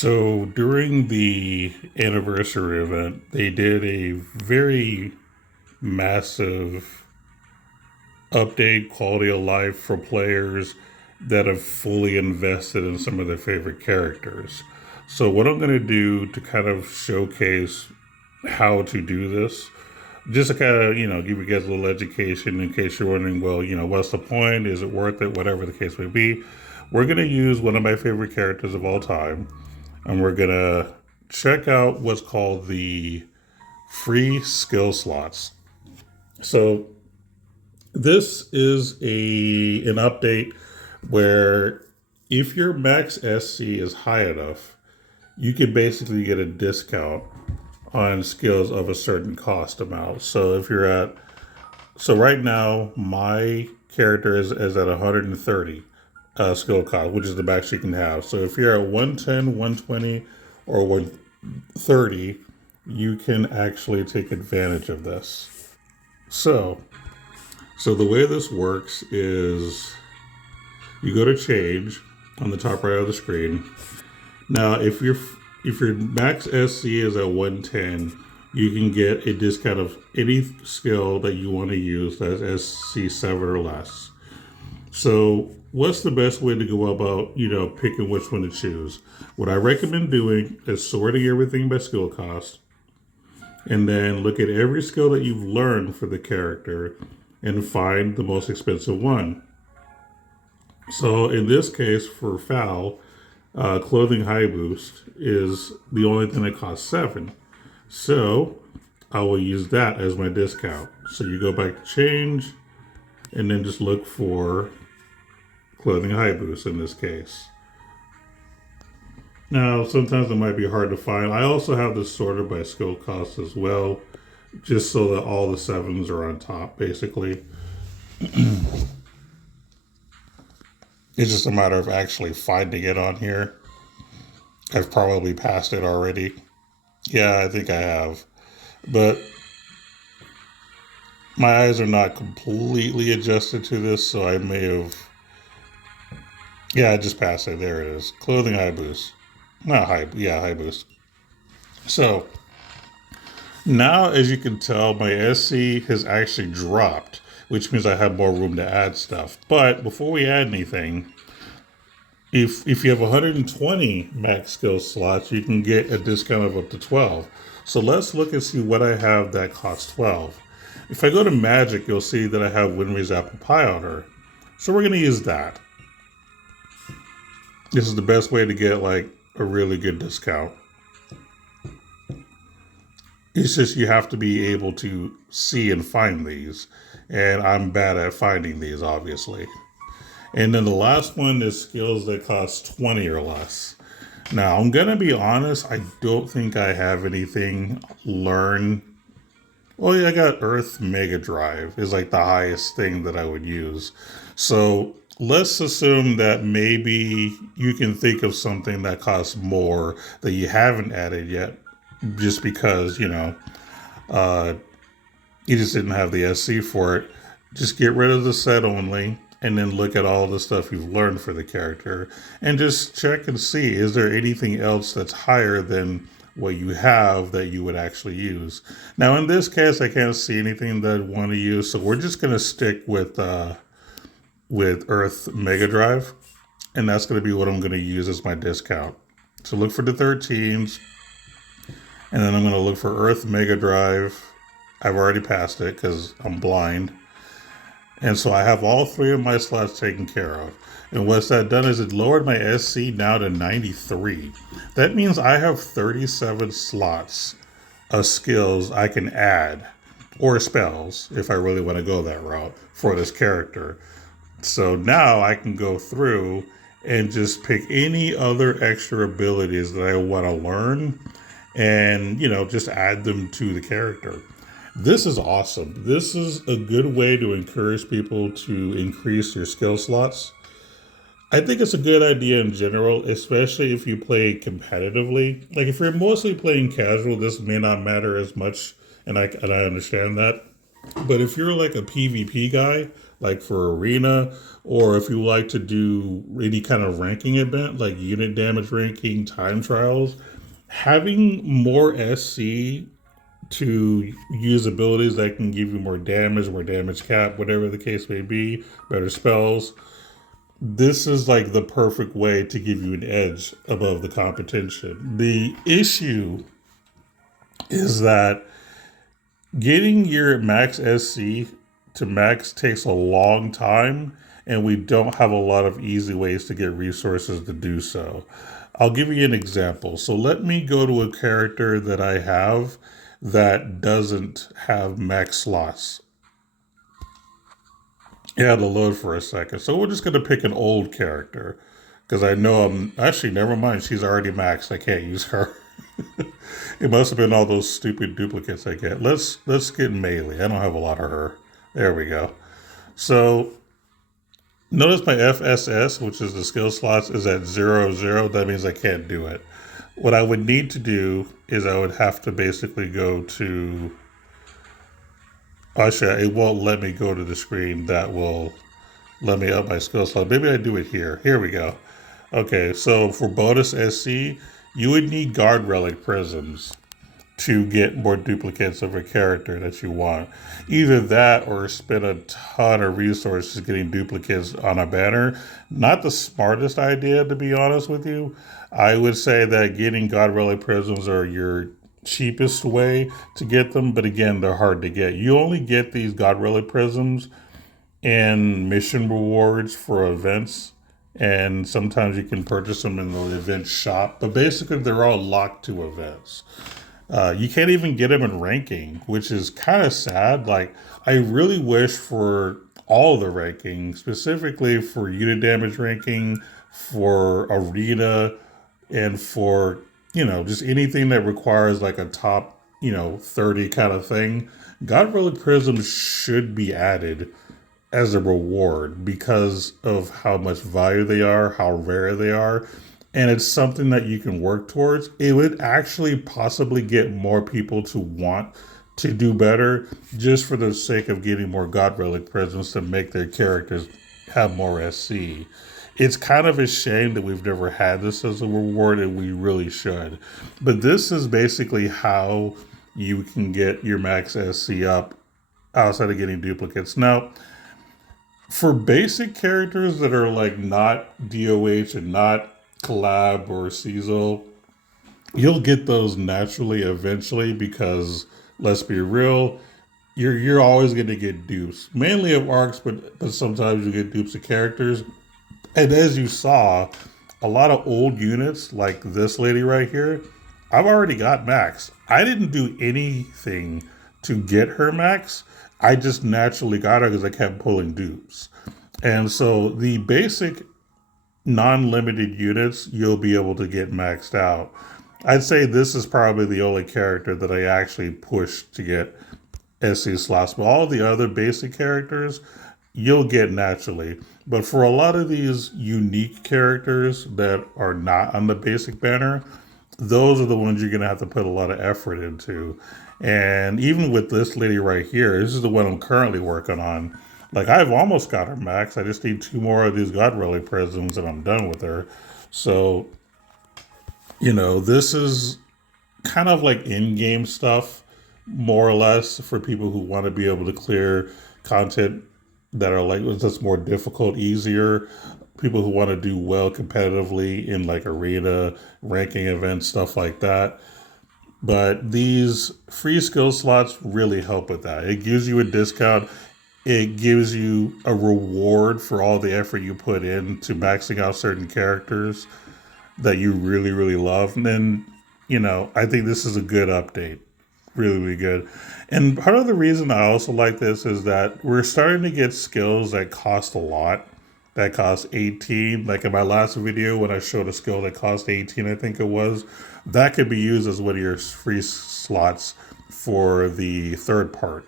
So during the anniversary event, they did a very massive update, quality of life for players that have fully invested in some of their favorite characters. So, what I'm going to do to kind of showcase how to do this, just to kind of, give you guys a little education in case you're wondering, well, what's the point? Is it worth it? Whatever the case may be. We're going to use one of my favorite characters of all time, and we're going to check out what's called the free skill slots. So, this is an update where if your max SC is high enough, you can basically get a discount on skills of a certain cost amount. So if you're at so right now my character is at 130 skill cost, which is the max you can have. So if you're at 110, 120, or 130, you can actually take advantage of this. So so the way this works is you go to change on the top right of the screen. Now, if your max SC is at 110, you can get a discount of any skill that you want to use that's SC7 or less. So, what's the best way to go about, picking which one to choose? What I recommend doing is sorting everything by skill cost, and then look at every skill that you've learned for the character and find the most expensive one. So in this case, for Foul, clothing high boost is the only thing that costs 7. So I will use that as my discount. So you go back to change and then just look for clothing high boost in this case. Now, sometimes it might be hard to find. I also have this sorted by skill cost as well, just so that all the 7s are on top, basically. It's just a matter of actually finding it on here. I've probably passed it already. Yeah, I think I have. But my eyes are not completely adjusted to this, so I may have. Yeah, I just passed it. There it is. Clothing high boost. Not high. Yeah, high boost. So now, as you can tell, my SC has actually dropped, which means I have more room to add stuff. But before we add anything, if you have 120 max skill slots, you can get a discount of up to 12. So let's look and see what I have that costs 12. If I go to Magic, you'll see that I have Winry's Apple Pie on her. So we're going to use that. This is the best way to get like a really good discount. It's just you have to be able to see and find these. And I'm bad at finding these, obviously. And then the last one is skills that cost 20 or less. Now, I'm going to be honest, I don't think I have anything learn. Oh, yeah, I got Earth Mega Drive is like the highest thing that I would use. So let's assume that maybe you can think of something that costs more that you haven't added yet, just because, you just didn't have the SC for it. Just get rid of the set only and then look at all the stuff you've learned for the character and just check and see, is there anything else that's higher than what you have that you would actually use? Now, in this case, I can't see anything that I want to use, so we're just going to stick with Earth Mega Drive, and that's going to be what I'm going to use as my discount. So look for the 13s, and then I'm going to look for Earth Mega Drive. I've already passed it because I'm blind. And so I have all 3 of my slots taken care of. And what's that done is it lowered my SC now to 93. That means I have 37 slots of skills I can add, or spells, if I really want to go that route, for this character. So now I can go through and just pick any other extra abilities that I want to learn and, just add them to the character. This is awesome. This is a good way to encourage people to increase your skill slots. I think it's a good idea in general, especially if you play competitively. Like if you're mostly playing casual, this may not matter as much, and I understand that. But if you're like a PvP guy, like for arena, or if you like to do any kind of ranking event, like unit damage ranking, time trials, having more SC to use abilities that can give you more damage cap, whatever the case may be, better spells. This is like the perfect way to give you an edge above the competition. The issue is that getting your max SC to max takes a long time, and we don't have a lot of easy ways to get resources to do so. I'll give you an example. So let me go to a character that I have that doesn't have max slots. Yeah, to load for a second. So we're just going to pick an old character because I know I'm actually, never mind. She's already maxed. I can't use her. It must have been all those stupid duplicates I get. Let's get melee. I don't have a lot of her. There we go. So notice my FSS, which is the skill slots, is at 0, 0. That means I can't do it. What I would need to do is I would have to basically go to. Actually, it won't let me go to the screen that will let me up my skill slot. Maybe I do it here. Here we go. Okay, so for bonus SC, you would need guard relic prisms to get more duplicates of a character that you want. Either that or spend a ton of resources getting duplicates on a banner. Not the smartest idea, to be honest with you. I would say that getting God Relic Prisms are your cheapest way to get them, but again, they're hard to get. You only get these God Relic Prisms and mission rewards for events, and sometimes you can purchase them in the event shop, but basically they're all locked to events. You can't even get them in ranking, which is kind of sad. Like, I really wish for all the ranking, specifically for unit damage ranking, for arena, and for, just anything that requires like a top, 30 kind of thing. God Relic Prisms should be added as a reward because of how much value they are, how rare they are, and it's something that you can work towards. It would actually possibly get more people to want to do better just for the sake of getting more God Relic Prisms to make their characters have more SC. It's kind of a shame that we've never had this as a reward, and we really should. But this is basically how you can get your max SC up outside of getting duplicates. Now, for basic characters that are like not DOH and not collab or Cecil, you'll get those naturally eventually because let's be real, you're always going to get dupes, mainly of arcs, but sometimes you get dupes of characters. And as you saw, a lot of old units like this lady right here, I've already got max. I didn't do anything to get her max. I just naturally got her because I kept pulling dupes. And so the basic non-limited units, you'll be able to get maxed out. I'd say this is probably the only character that I actually pushed to get SC slots. But all the other basic characters, you'll get naturally. But for a lot of these unique characters that are not on the basic banner, those are the ones you're going to have to put a lot of effort into. And even with this lady right here, this is the one I'm currently working on. Like, I've almost got her max. I just need 2 more of these God Relic Prisms and I'm done with her. So, this is kind of like in-game stuff, more or less, for people who want to be able to clear content that are like that's more difficult, easier. People who want to do well competitively in like arena, ranking events, stuff like that. But these free skill slots really help with that. It gives you a discount. It gives you a reward for all the effort you put into maxing out certain characters that you really, really love. And then, I think this is a good update. Really, really good. And part of the reason I also like this is that we're starting to get skills that cost a lot. That cost 18. Like in my last video when I showed a skill that cost 18, I think it was, that could be used as one of your free slots for the third part.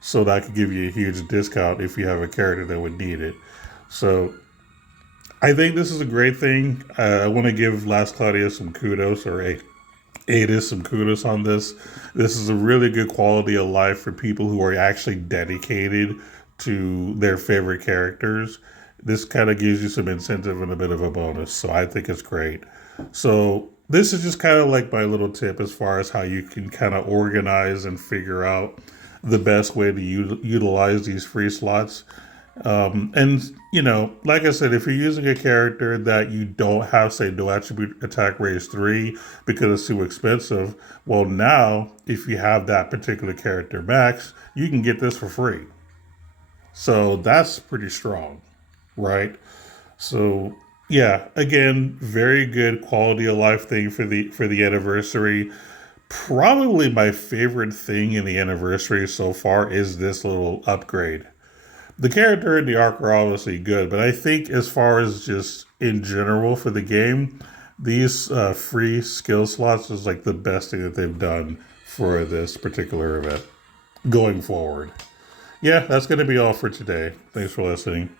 So that could give you a huge discount if you have a character that would need it. So I think this is a great thing. I want to give Last Cloudia some kudos, or Ada some kudos on this. This is a really good quality of life for people who are actually dedicated to their favorite characters, this kind of gives you some incentive and a bit of a bonus. So I think it's great. So this is just kind of like my little tip as far as how you can kind of organize and figure out the best way to utilize these free slots. And like I said, if you're using a character that you don't have, say, no attribute attack raise 3 because it's too expensive, well, now if you have that particular character max, you can get this for free. So that's pretty strong, right? So yeah, again, very good quality of life thing for the anniversary. Probably my favorite thing in the anniversary so far is this little upgrade. The character and the arc are obviously good, but I think as far as just in general for the game, these free skill slots is like the best thing that they've done for this particular event going forward. Yeah, that's going to be all for today. Thanks for listening.